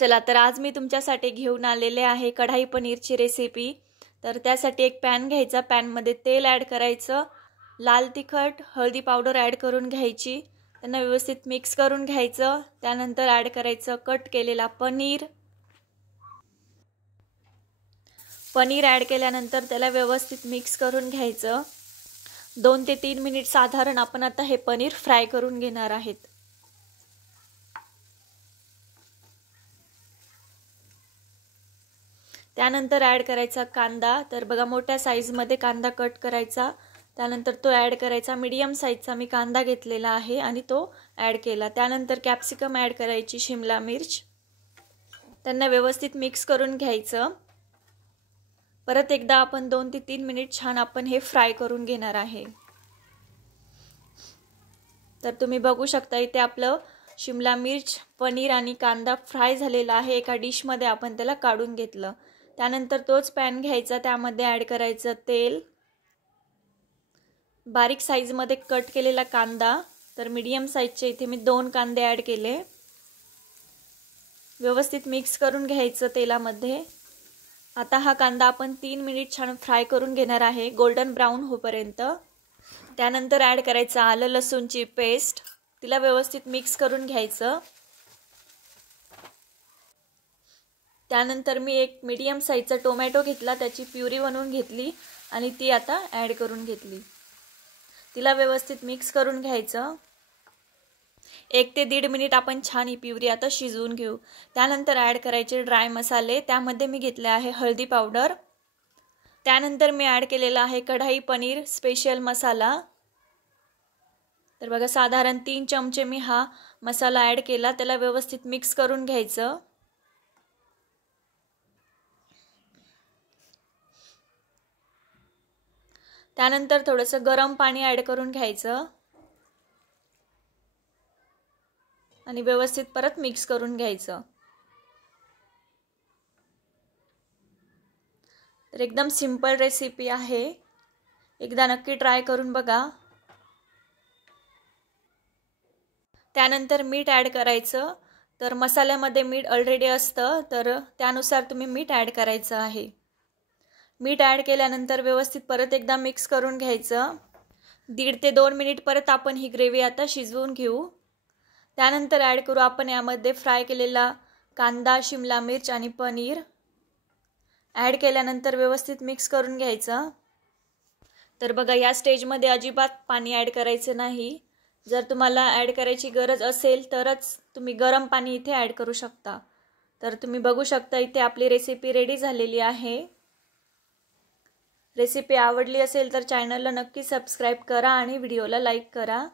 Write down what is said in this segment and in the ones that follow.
चला तर आज मी तुमच्यासाठी घेऊन आलेले आहे कढाई पनीरची रेसिपी। तर त्यासाठी एक पॅन घ्यायचा, पॅनमध्ये तेल ॲड करायचं, लाल तिखट हळदी पावडर ॲड करून घ्यायची, त्यांना व्यवस्थित मिक्स करून घ्यायचं। त्यानंतर ॲड करायचं कट केलेला पनीर ॲड केल्यानंतर त्याला व्यवस्थित मिक्स करून घ्यायचं। 2 ते 3 मिनिट साधारण आपण आता हे पनीर फ्राय करून घेणार आहेत। त्यानंतर ॲड करायचा कांदा। तर बघा मोठ्या साईजमध्ये कांदा कट करायचा, त्यानंतर तो ॲड करायचा। मीडियम साईजचा मी कांदा घेतलेला आहे आणि तो ॲड केला। त्यानंतर कॅप्सिकम ॲड करायची, शिमला मिर्च, त्यांना व्यवस्थित मिक्स करून घ्यायचं। परत एकदा आपण 2 ते 3 मिनिट छान आपण हे फ्राय करून घेणार आहे। तर तुम्ही बघू शकता इथे आपलं शिमला मिर्च, पनीर आणि कांदा फ्राय झालेला आहे। एका डिशमध्ये आपण त्याला काढून घेतलं। त्यानंतर तोच पॅन घ्यायचा, त्यामध्ये ॲड करायचं तेल, बारीक साईजमध्ये कट केलेला कांदा। तर मीडियम साईजचे इथे मी 2 कांदे ॲड केले, व्यवस्थित मिक्स करून घ्यायचं तेलामध्ये। आता हा कांदा आपण 3 मिनिट छान फ्राय करून घेणार आहे, गोल्डन ब्राउन होईपर्यंत। त्यानंतर ॲड करायचं आलं लसूणची पेस्ट, तिला व्यवस्थित मिक्स करून घ्यायचं। त्यानंतर मी एक मीडियम साईजचा टोमॅटो घेतला, त्याची प्युरी बनवून घेतली आणि ती आता ॲड करून घेतली, तिला व्यवस्थित मिक्स करून घ्यायचं। 1 ते 1.5 मिनिट आपण छान ही प्युरी आता शिजवून घेऊ। त्यानंतर ॲड करायचे ड्राय मसाले, त्यामध्ये मी घेतले आहे हळदी पावडर, त्यानंतर मी ॲड केलेला आहे कढाई पनीर स्पेशल मसाला। तर बघा साधारण 3 चमचे मी हा मसाला ॲड केला, त्याला व्यवस्थित मिक्स करून घ्यायचं। त्यानंतर थोडंसं गरम पाणी ॲड करून घ्यायचं आणि व्यवस्थित परत मिक्स करून घ्यायचं। तर एकदम सिंपल रेसिपी आहे, एकदा नक्की ट्राय करून बघा। त्यानंतर मीठ ॲड करायचं। तर मसाल्यामध्ये मीठ ऑलरेडी असतं, तर त्यानुसार तुम्ही मीठ ॲड करायचं आहे। मीठ ॲड केल्यानंतर व्यवस्थित परत एकदा मिक्स करून घ्यायचं। 1.5 ते 2 मिनिट परत आपण ही ग्रेव्ही आता शिजवून घेऊ। त्यानंतर ॲड करू आपण यामध्ये फ्राय केलेला कांदा, शिमला मिर्च आणि पनीर। ॲड केल्यानंतर व्यवस्थित मिक्स करून घ्यायचं। तर बघा या स्टेजमध्ये अजिबात पाणी ॲड करायचं नाही, जर तुम्हाला ॲड करायची गरज असेल तरच तुम्ही गरम पाणी इथे ॲड करू शकता। तर तुम्ही बघू शकता इथे आपली रेसिपी रेडी झालेली आहे। रेसिपी आवडली असेल तर चॅनलला नक्की सबस्क्राईब करा आणि व्हिडिओला लाईक करा,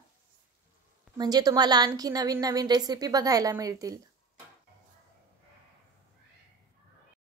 म्हणजे तुम्हाला आणखी नवीन नवीन रेसिपी बघायला मिळतील।